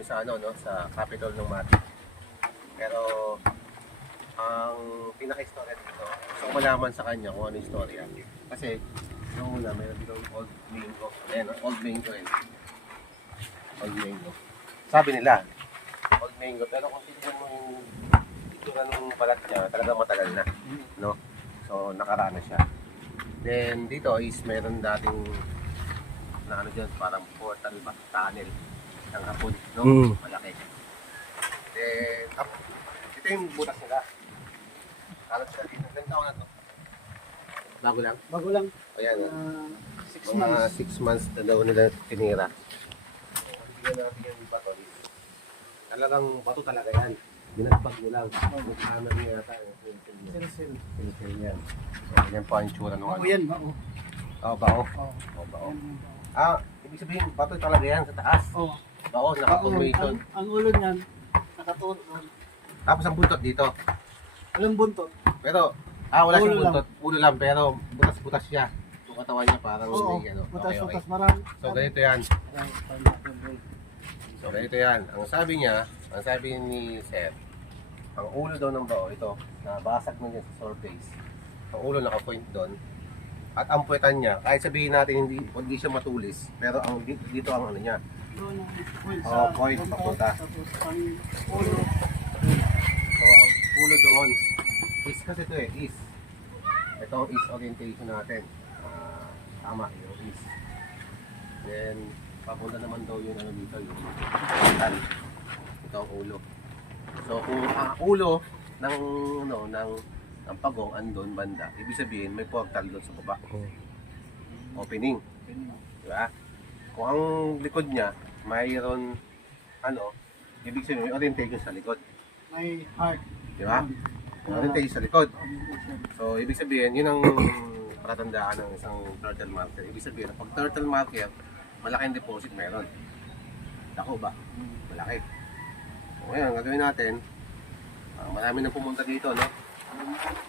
kami sa ano, no, sa capital ng Mati. Pero ang pinaka-istorya dito, gusto ko malaman sa kanya kung ano yung istorya. Kasi yung una, mayroon dito old mango. Ayan, old mango eh. Old mango. Sabi nila, old mango. Pero kung tignan mo yung itsura ng balat niya, talaga matagal na. No? So, nakarana siya. Then, dito is mayroon dating na ano dyan, parang portal ba? Tunnel ng hapon, no? Malaki. Then, ito yung butas nila. Alam siya dito. Ilang taon na to? Bago lang? Bago lang. Ayan, 6 mga months. 6 months na daw nila tinira. Tignan natin yung bato. Talagang bato talaga yan. Binagbag mo lang. Magkano niya yata yung Sil-sil. pencil yan. So, yan po ang itsura ng Oo yan, oo. Oh, bao. Oo. Oh, bao. Yan, yan. Ah, ibig sabihin, bato talaga yan sa taas. Oo. Bao, naka-formation. Ang ulo niyan, nakatuon. Tapos ang buntot dito. Walang buntot. Pero, wala Ulo siyang buntot. Ulo lang, pero butas-butas siya. Yung katawan niya parang Oo. may ano. Okay, okay. Butas-butas marami. So, ganito yan. Marami. So, ganito yan. Ang sabi niya, ang sabi ni Sir, ang ulo daw ng bao, ito, nabasag na niya sa surface. Ang ulo naka-point doon. At ang puwetan niya, kahit sabihin natin hindi siya matulis, pero ang dito ang ano niya. Doon ang point Oo, point, papunta. Tapos ang ulo. So, ang ulo doon, is kasi ito eh, is. Ito ang is orientation natin. Tama, yung is. Then, papunta naman daw yun ano dito, yung portal. Ito ang ulo. So, kung ang ulo ng, ano, ng pagong andon banda, ibig sabihin may portal doon sa baba. Opening. Diba? Kung ang likod niya, mayroon, ano, ibig sabihin may orientation sa likod. May heart. Diba? May orientation sa likod. So, ibig sabihin, yun ang palatandaan ng isang turtle marker. Ibig sabihin, pag turtle marker, malaking deposit meron. Dako ba? Malaki. So, ngayon, gagawin natin, marami na pumunta dito, no?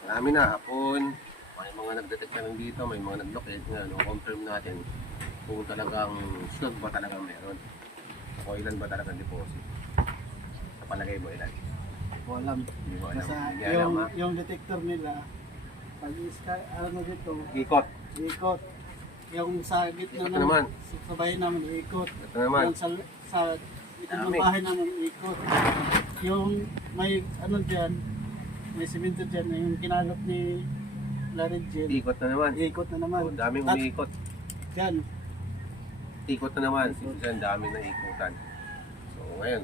Marami na, hapon, may mga nag-detect na rin dito, may mga nag-locate nga, no? Confirm natin kung talagang sure ba talagang meron. O ilan ba talagang deposit. Sa palagay mo ilan? Walang. Hindi mo alam. Basta Hindi alam, ha? yung detector nila, pag ano dito, Ikot. ikot. Yung sa gitna Ikot na naman. sa bahay namin, ikot. Ito naman. Yung sa gitna ng Dami. bahay namin, ikot. Yung may ano dyan, may simento dyan, yung kinalap ni Larry Jill, Ikot na naman. ikot na naman. O, daming At umiikot. dyan, Ikot na naman. Sisisan, dami na ikutan. So, ngayon,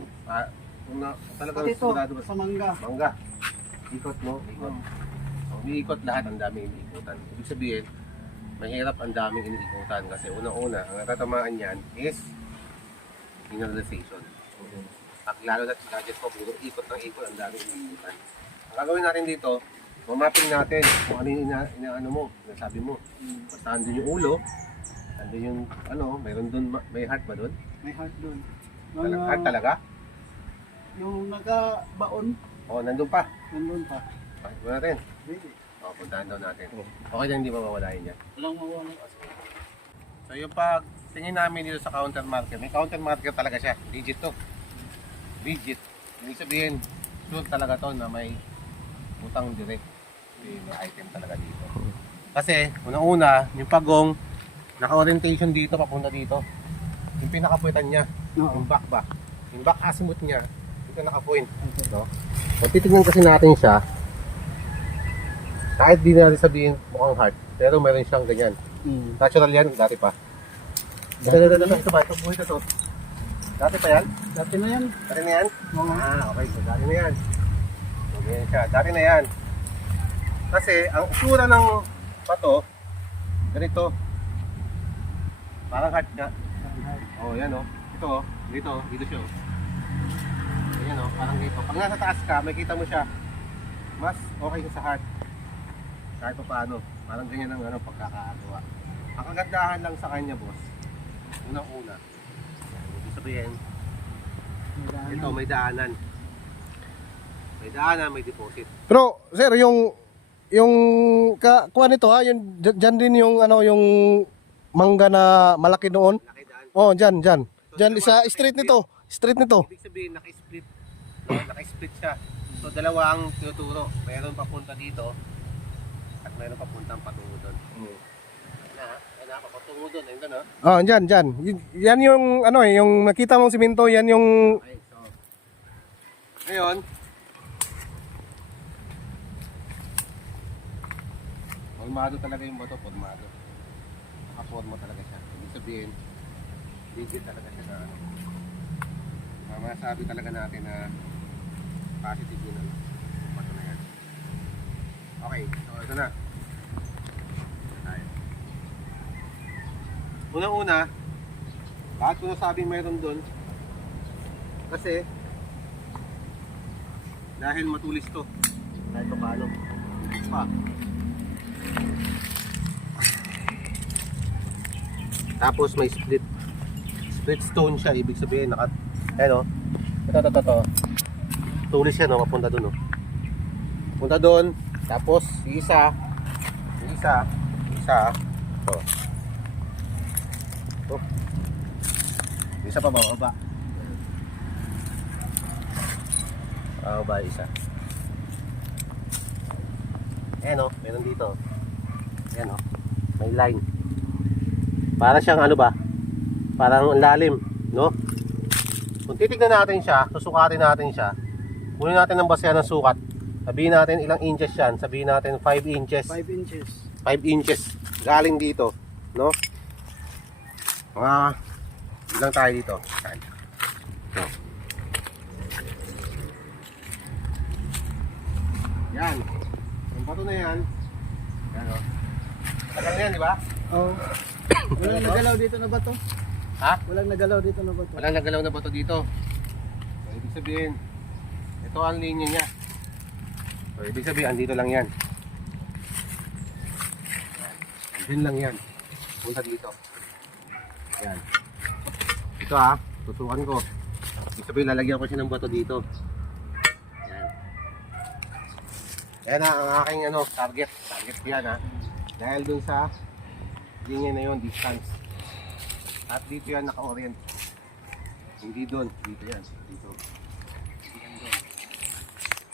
kung talagang pati ito, sigurado ba sa mangga. mangga. Ikot mo, ikot. Oh. So, umiikot lahat, ang daming iniikutan. Ibig sabihin, mahirap ang daming iniikutan kasi unang-una, ang natatamaan niyan is mineralization. At lalo na gadget ko, puro ikot ng ikot, ang daming iniikutan. Ang gagawin natin dito, mamapping natin kung ano yung inaano mo, sinasabi mo. Basta andun yung ulo, andun yung ano, mayroon dun, may heart ba dun? May heart doon. Heart talaga? Yung nakabaon, O, nandun pa. nandun pa. Pakit mo natin. Really? O, puntahan daw natin. Okay lang, hindi mawawalain yan. Walang mawala. So yung pag tingin namin dito sa counter marker, may counter marker talaga siya. Digit to. Digit. Ibig sabihin, sure talaga to na may utang direct. May item talaga dito. Kasi, unang-una, yung pagong, naka-orientation dito, papunta dito. Yung pinakapuitan niya, Oo. yung back ba? Yung back azimuth niya, dito naka-point. No? Kung titignan kasi natin siya, kahit di natin sabihin mukhang heart, pero meron siyang ganyan. Natural yan, dati pa. Ito ba? Ito buhay na to. Dati pa yan? Dati na yan. Dati na yan? Oo. Okay. So, dati na yan. So, ganyan siya. Dati na yan. Kasi, ang usura ng pato, ganito. Parang heart nga. Yan Ito dito siya Ayan parang dito. Pag nasa taas ka, makita mo siya. Mas okay siya sa heart. Kahit pa paano. Parang ganyan ang pagkakagawa. Ang kagandahan lang sa kanya, boss, unang-una, ibig sabihin, ito may daanan. May daanan, may deposit. Pero sir, yung kuha nito ha, yung diyan din yung yung mangga na malaki noon. Laki daan. Oh, diyan. Diyan sa street nito. Street nito. Ibig sabihin, naka-split. No? Naka-split siya. So, dalawa ang tinuturo. Mayroon papunta dito at mayroon papuntang patungo doon. Patungo doon. Ayun doon, Oh, dyan. Yan yung ano eh, yung makita mong simento, yan yung Okay, so. Ngayon, formado talaga yung bato, formado. Nakaforma talaga siya. Ibig sabihin, digit talaga siya na ano. Masasabi talaga natin na positive yun ang bato na yan. Okay, so ito na. Ito tayo. Unang-una, bakit ko nasabing mayroon doon? Kasi, dahil matulis to. Kahit pa paano. Pa. Tapos may split. Split stone siya. Ibig sabihin, ayun o. Ito. Tulis siya, no? Papunta doon, no? Punta doon. Tapos, isa. Ito. Ito. Isa pa bababa. Bababa isa. Ayan o, meron dito. Ayan o, may line. Para siyang ano ba? Parang ang lalim, no? Kung titignan natin siya, susukatin natin siya. Kunin natin ang basehan ng sukat. Sabihin natin ilang inches yan. Sabihin natin 5 inches. 5 inches. 5 inches galing dito, no? Mga ilang tayo dito? Saan? No. Yan. Yung bato na yan. Yan o. Tagal na yan, di ba? Oo. Walang nagalaw dito na bato. Ha? Walang nagalaw dito na bato. Walang nagalaw na bato dito. So, ibig sabihin, ito ang linya niya. So, ibig sabihin, andito lang yan. Andun lang yan. Punta dito. Yan. Ito ha, tutukan ko. Ibig sabihin, lalagyan ko siya ng bato dito. Yan. Yan ang aking target. Target yan ha. Dahil dun sa linya na yun, distance. At dito yan naka-orient. Hindi doon, dito yan. Dito. Hindi yan doon.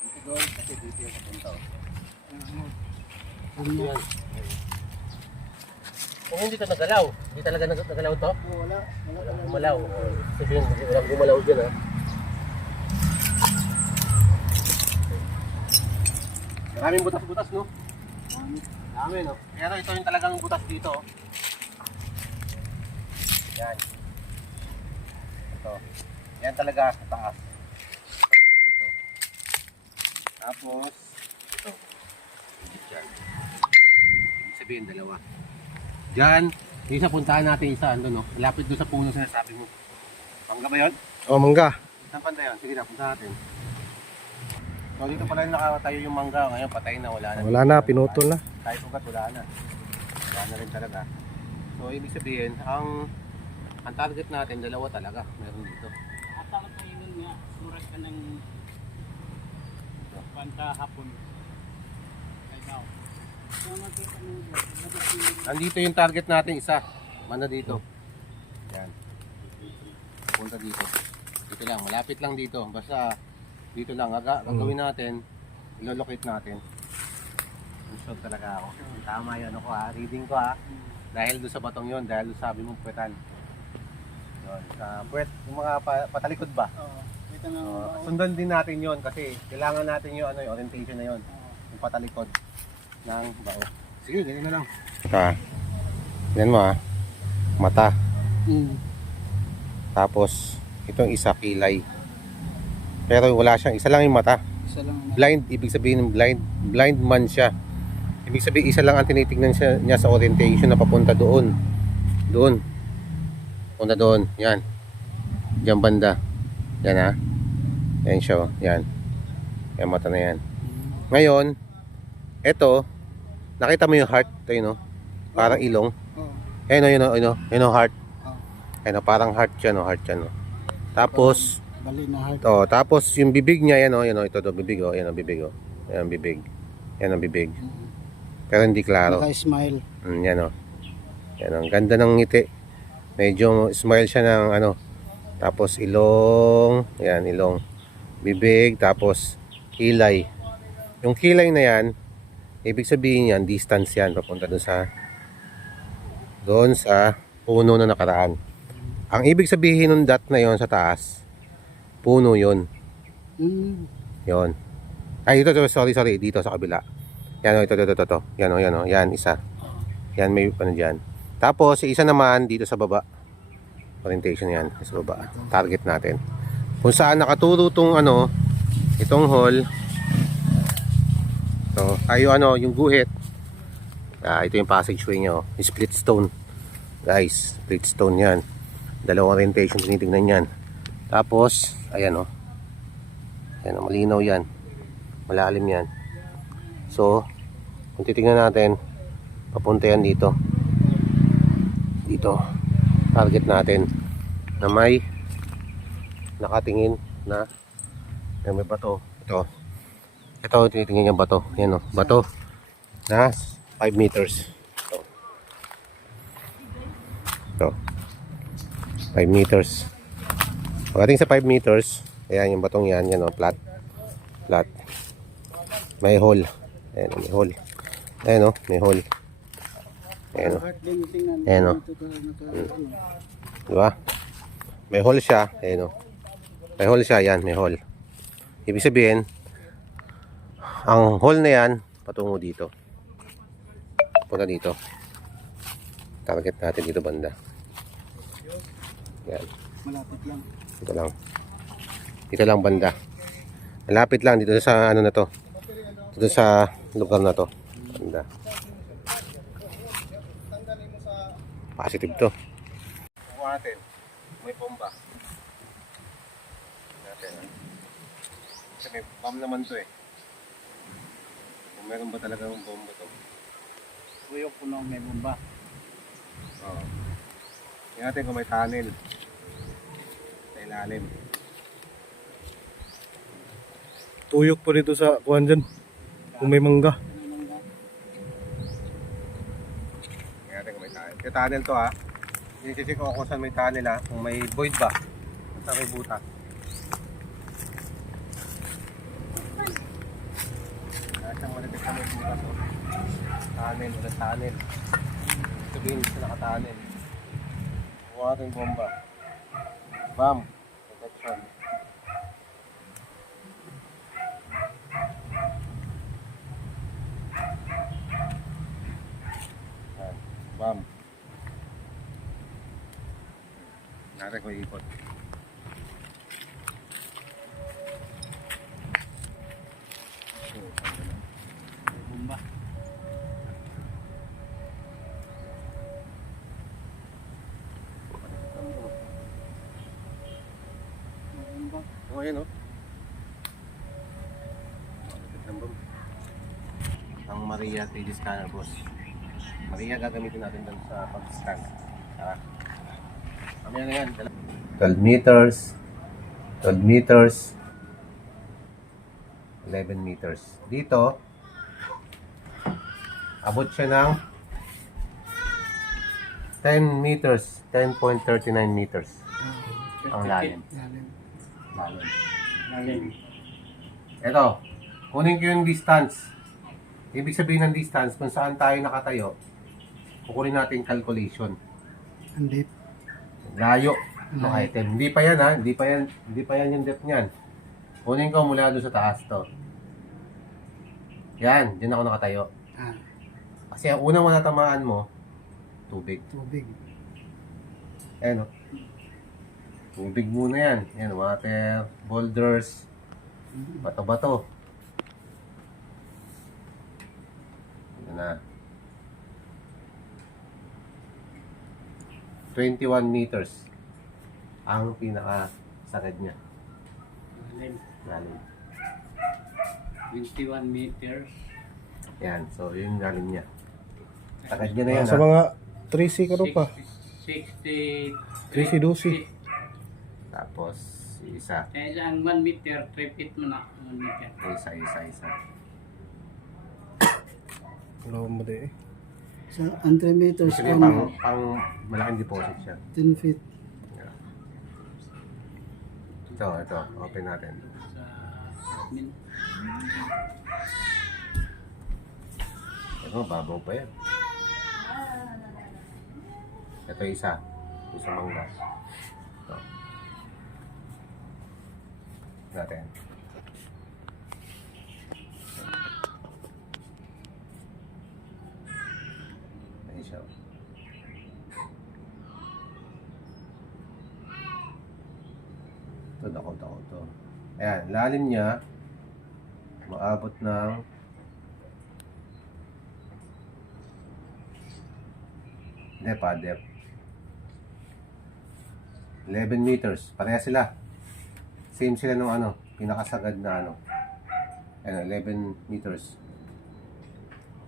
Dito doon, kasi dito yan kapunta. Dito yan. Kung hindi ito nagalaw, hindi talaga nagalaw to? Wala. Gumalaw. Sabihin, walang gumalaw dyan ha. Maraming butas-butas no? Dami no? Pero ito yung talagang butas dito. Yan. Ito. Yan talaga sa taas. Ito. Tapos, ito. Diyan. Ibig sabihin, dalawa. Diyan, yung isa puntahan natin isa, no? Malapit doon sa puno sinasabi mo. Mangga ba yun? oh, mangga. Saan panda yun? Sige na, punta natin. So dito pala nakatayo yung mangga. Ngayon patay na, wala na. Wala na, pinutol na. Kahit ugat, wala na. Wala na rin talaga. So ibig sabihin, ang target natin, dalawa talaga. Meron dito. Atang kainin nga, surat ka ng panta hapon. Ay daw. Nandito yung target natin, isa. Manda dito. Yan. Punta dito. Dito lang, malapit lang dito. Basta dito lang. Gagawin natin, ilolocate natin. Sure talaga ako. Tama yun ako ha. Reading ko ha. Dahil doon sa batong yun, dahil doon sabi mong puwetan. Yun. Sa puwet, yung mga patalikod ba? Oo. Ito na. Sundan din natin yun kasi kailangan natin yung orientation na yun. Yung patalikod ng bao. Sige, ganyan na lang. Yan mo ha. Mata. Tapos, itong isa kilay. Pero wala siyang, isa lang yung mata. Isa lang. Blind, ibig sabihin blind man siya. Ibig sabihin isa lang ang tinitingnan niya sa orientation na papunta doon. Doon. Punta doon. Yan. Diyan banda. Yan ha. Yan siya. Yan. Yan mata na yan. Ngayon, eto, nakita mo yung heart? Ito yun, no? Parang ilong. Oo. Ayun, yun, heart. Oo. Ayun, parang heart siya, no? Heart siya, no? Tapos, Bali na heart. tapos yung bibig niya, yan, ito, bibig, yan ang bibig, Yan ang bibig. Yan ang bibig. Pero hindi klaro. Naka-smile. Yan, Yan, ang ganda ng ngiti. Medyo smile siya ng, Tapos ilong, yan ilong. Bibig, tapos kilay. Yung kilay na yan, ibig sabihin yan, distance yan papunta doon sa puno na nakaraan. Ang ibig sabihin ng dot na yon sa taas, puno yon. Yon. Ay, ito, sorry, dito sa kabila. Yan, ito. Yan, yan, isa. Yan, may ano dyan. Tapos, yung isa naman, dito sa baba. Orientation yan, sa baba. Target natin. Kung saan nakaturo itong hole. Ito, yung guhit. Ito yung passageway nyo. Split stone. Guys, split stone yan. Dalawang orientation, tinitignan yan. Tapos, ayan Ayan malinaw yan. Malalim yan. So, kung titignan natin, papunta yan dito. Dito. Target natin na may nakatingin na may bato. Ito, tinitingnan yung bato. Yan bato na 5 meters. Ito. 5 meters. Pagdating sa 5 meters, ayan yung batong yan, flat. May hole. Ayan, may hole. Ayan, may hole. Ayan, diba? May hole siya. Ayan, may hole siya, yan, may hole. Ibig sabihin, ang hole na yan, patungo dito. Punta dito. Target natin dito banda. Yan. Malapit lang. Dito lang banda. Malapit lang dito sa na to. Dito sa lugar na to. Banda. Positive to. Kuha natin. May bomba. Kasi may bomb naman to eh. Kung meron ba talaga yung bomba to? Tuyok ko nung may bomba. Oo. Tingnan natin kung may tunnel. Sa ilalim. Tuyok po dito sa kuhan dyan. Kung may mangga. Tingnan natin kung may tunnel. Yung tunnel to ha. Sinisisi ko kung saan may tunnel ha. Kung may void ba. Kung saan may butas. Siyang malapit na may butas o. Tunnel, wala tunnel. Sabihin sa naka-tunnel. Kuha natin yung bomba. Bam! Protection. Yan. Bam! Nari ko ikot. May bomba. Oh, ayan Ang Maria 3D scanner, boss. Maria gagamitin natin doon sa pag-scan. Tara. Mamaya na yan. 12 meters. 12 meters. 11 meters. Dito, abot siya ng 10 meters. 10.39 meters. Ang lalim. Lalim. Ito, kunin ko yung distance. Ibig sabihin ng distance, kung saan tayo nakatayo, kukunin natin calculation. Andip. Layo ng item. Hindi pa yan ha, hindi pa yan yung depth niyan. Kunin ko mula doon sa taas to. Yan, dyan ako nakatayo. Kasi ang unang manatamaan mo, tubig. Ayan o. Tubig muna yan. Yan, water, boulders, bato-bato. Ito na. 21 meters ang pinaka-sakit niya. Lalim. 21 meters. Yan, so yun lalim niya. Sakit niya na yan Sa ha. mga 3C ka pa. 60. 3C, 12. Tapos, isa. Kailan 1 meter, 3 feet mo na. 1 meter. Isa. Wala mo di eh. Sa 100 meters Kasi pang malaking deposit siya. 10 feet. Ito. Open natin. sa admin. Ito, babaw pa yan. Ito isa. Isa mangga. Ito. Natin. Ayan siya. Ito, dako to. Ayan, lalim niya. Maabot ng depth. 11 meters. Pareha sila. Same sila nung pinakasagad na Ayan, 11 meters.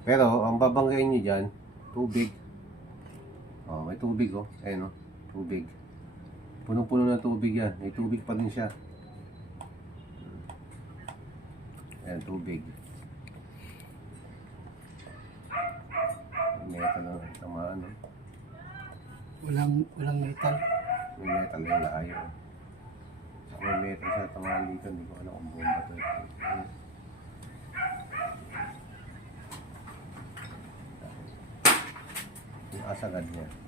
Pero, ang babanggain nyo dyan, tubig. Oh, may tubig Ayan tubig. Punong-puno na tubig yan. May tubig pa din siya. Ayan, tubig. May metal na tamaan. Walang metal. May metal na yung layo. Saka may metal sa tamaan dito. Hindi ko alam kung bomba to. Yung asagad niya.